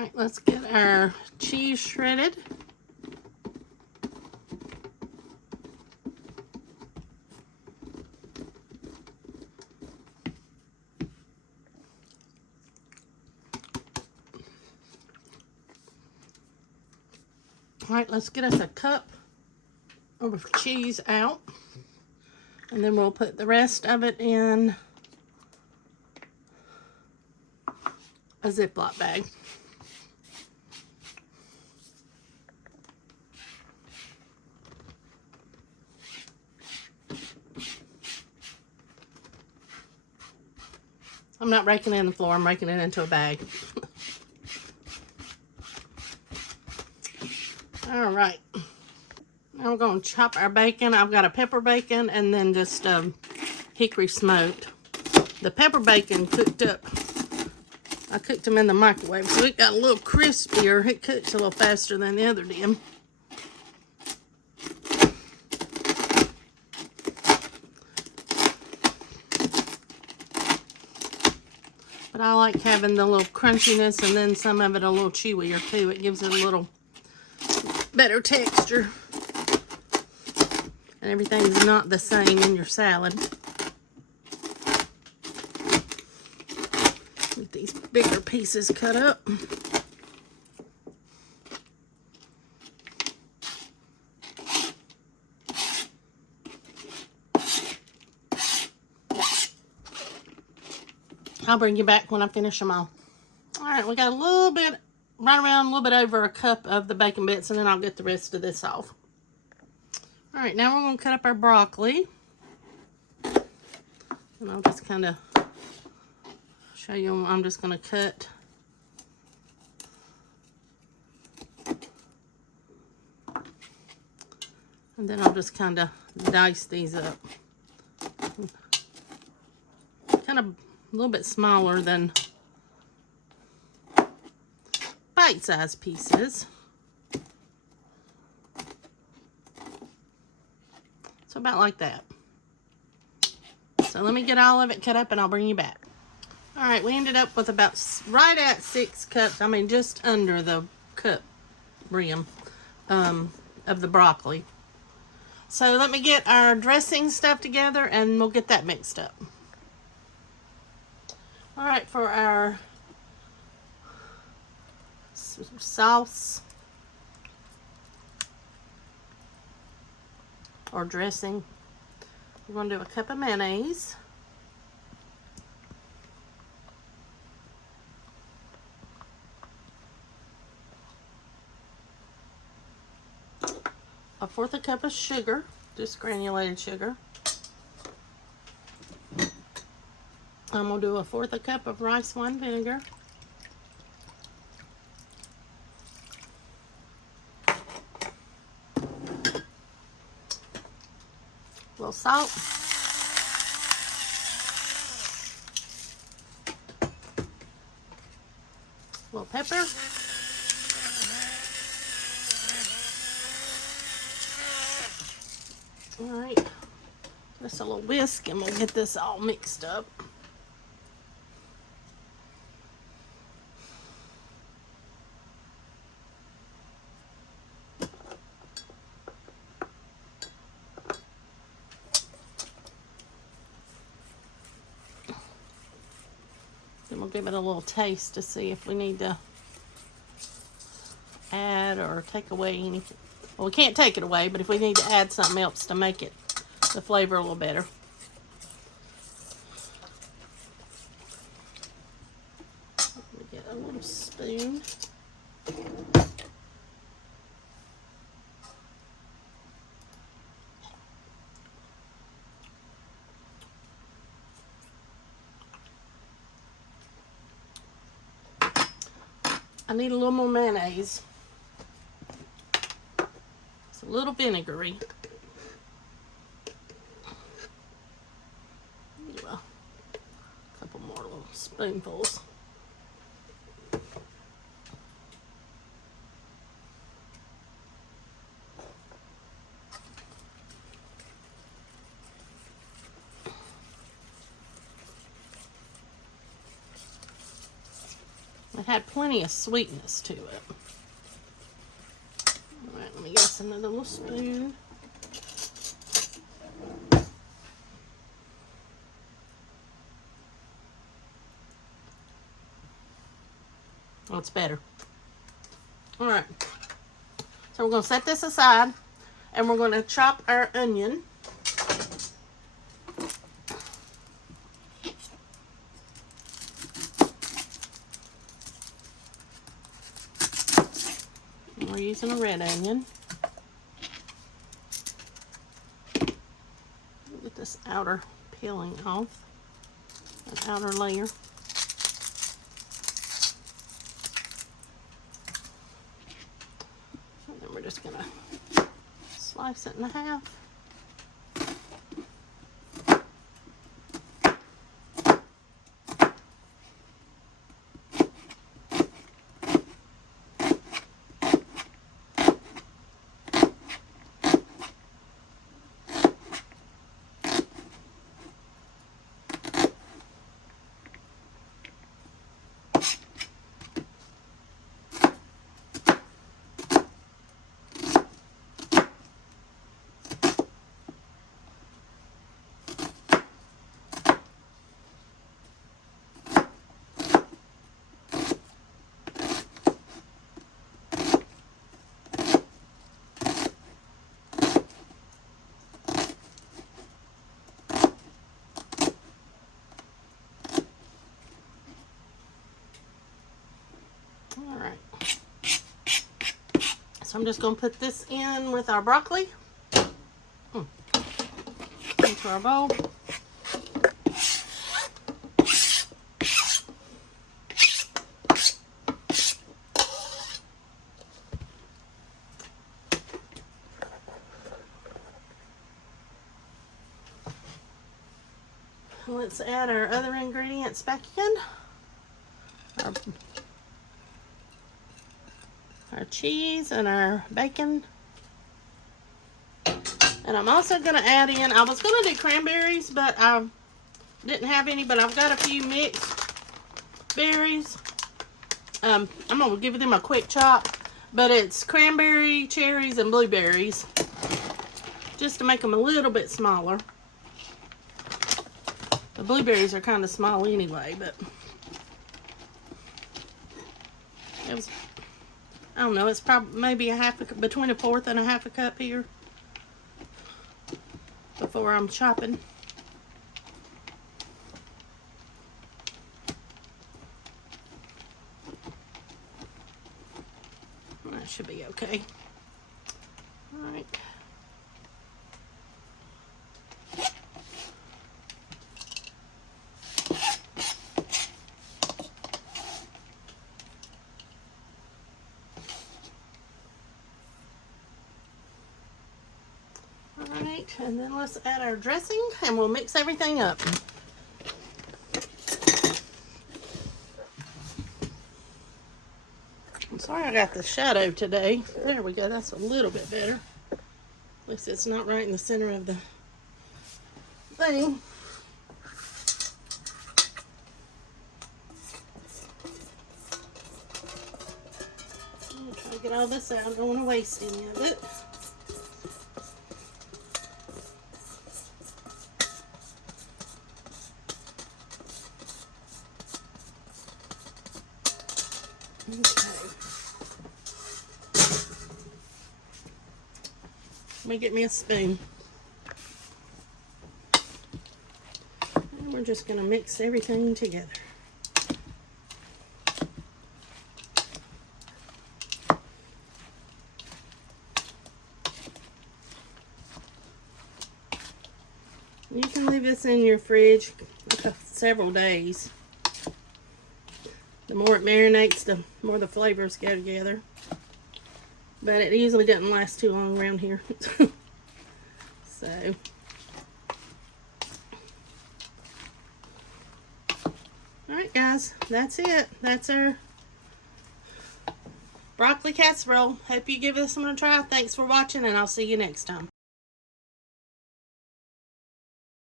right, let's get our cheese shredded. All right, let's get us a cup of cheese out. And then we'll put the rest of it in a Ziploc bag. I'm not raking it in the floor, I'm raking it into a bag. All right. Now we're going to chop our bacon. I've got a pepper bacon and then just hickory smoked. The pepper bacon cooked up. I cooked them in the microwave, so it got a little crispier. It cooks a little faster than the other did. But I like having the little crunchiness and then some of it a little chewier too. It gives it a little better texture. And everything's not the same in your salad. Get these bigger pieces cut up. I'll bring you back when I finish them all. All right, we got a little bit, right around a little bit over a cup of the bacon bits, and then I'll get the rest of this off. All right, now we're going to cut up our broccoli. And I'll just kind of show you, I'm just going to cut. And then I'll just kind of dice these up. Kind of a little bite smaller than bite-sized pieces. So about like that. So let me get all of it cut up and I'll bring you back. All right, we ended up with about right at 6 cups. I mean, just under the cup rim of the broccoli. So let me get our dressing stuff together and we'll get that mixed up. All right, for our sauce or dressing, we're going to do a cup of mayonnaise. A 1/4 cup of sugar, just granulated sugar. I'm going to do a 1/4 cup of rice wine vinegar. A little salt. A little pepper. All right, just a little whisk and we'll get this all mixed up. Then we'll give it a little taste to see if we need to add or take away anything. Well, we can't take it away, but if we need to add something else to make it the flavor a little better. Let me get a little spoon. I need a little more mayonnaise. It's a little vinegary. A couple more little spoonfuls. It had plenty of sweetness to it. All right, let me get another little spoon. Oh, it's better. All right. So we're going to set this aside, and we're going to chop our onion. We're using a red onion. Get this outer peeling off, that outer layer. And then we're just gonna slice it in half. All right. So I'm just going to put this in with our broccoli into our bowl. Let's add our other ingredients back in. Our cheese and our bacon. And I'm also going to add in, I was going to do cranberries, but I didn't have any, but I've got a few mixed berries. I'm going to give them a quick chop, but it's cranberry, cherries, and blueberries, just to make them a little bit smaller. The blueberries are kind of small anyway, but it was, I don't know, it's probably maybe between a fourth and a half a cup here before I'm chopping. That should be okay. All right. Alright, and then let's add our dressing and we'll mix everything up. I'm sorry I got the shadow today. There we go, that's a little bit better. At least it's not right in the center of the thing. I'm gonna try to get all this out. I don't want to waste any of it. Okay. Let me get me a spoon. And we're just going to mix everything together. You can leave this in your fridge for several days. The more it marinates, the more the flavors go together. But it usually doesn't last too long around here. So. Alright guys, that's it. That's our broccoli casserole. Hope you give this one a try. Thanks for watching, and I'll see you next time.